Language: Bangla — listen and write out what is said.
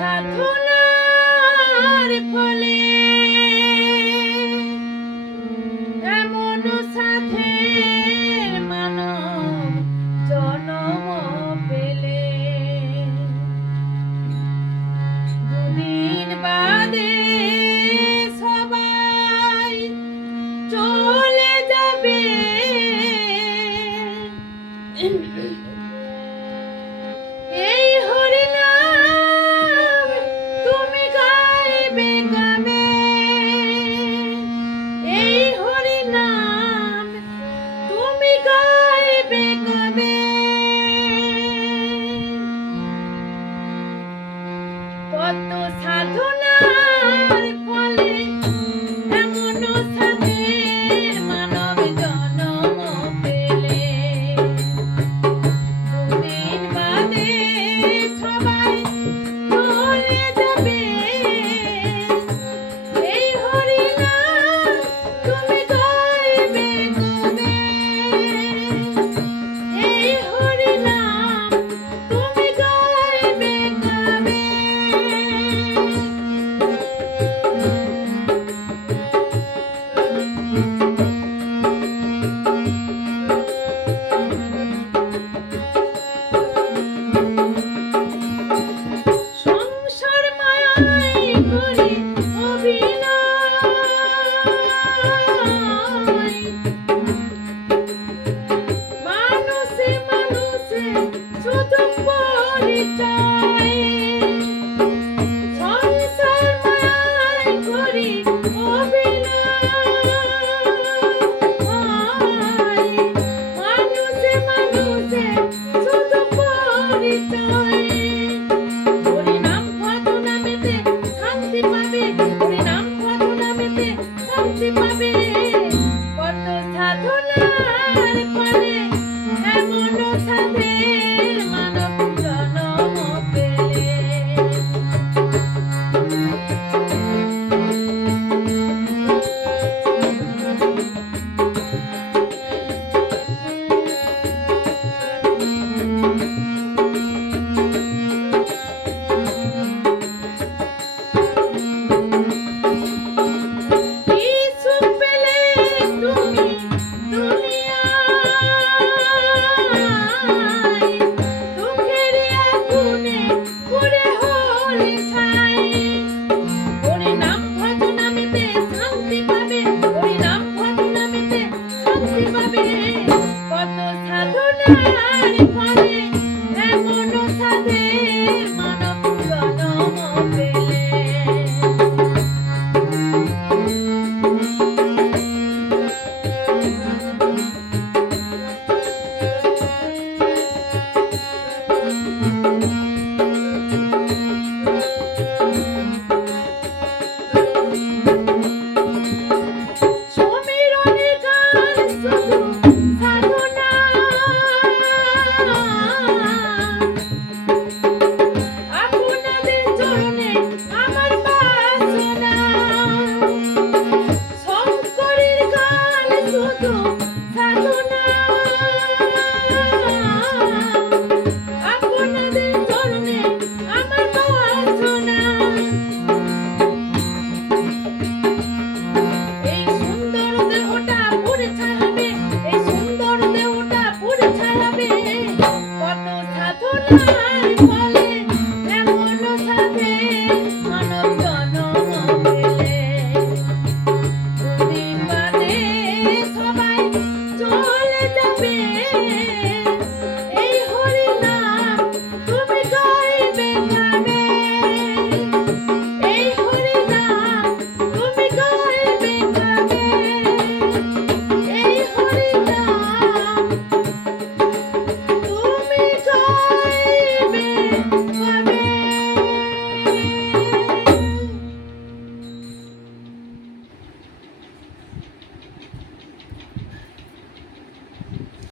সাধনার ফলে এমন সাধের মানব জনম পেলে দুদিন বাদে সবাই চলে যাবে। এই হরিনাম তুমি গাইবে গাবে, এই হরিনাম তুমি গাইবে গাবে। কত সাধনার ফলে এমন সাধের মানব জনম পেলে দুদিন বাদে সবাই চলে যাবে। এই হরিনাম তুমি গাইবে গাবে, এই হরিনাম তুমি গাইবে গাবে। সংসার মায়ায় করি অভিনয়, মানুষে মানুষে শুধু পরিচয়। সংসার মায়ায় করি অভিনয়, মানুষে মানুষে শুধু পরিচয়। হরিনাম ভজনামেতে শান্তি পাবে, হরিনাম ভজনামেতে শান্তি পাবে। কত সাধনার ফলে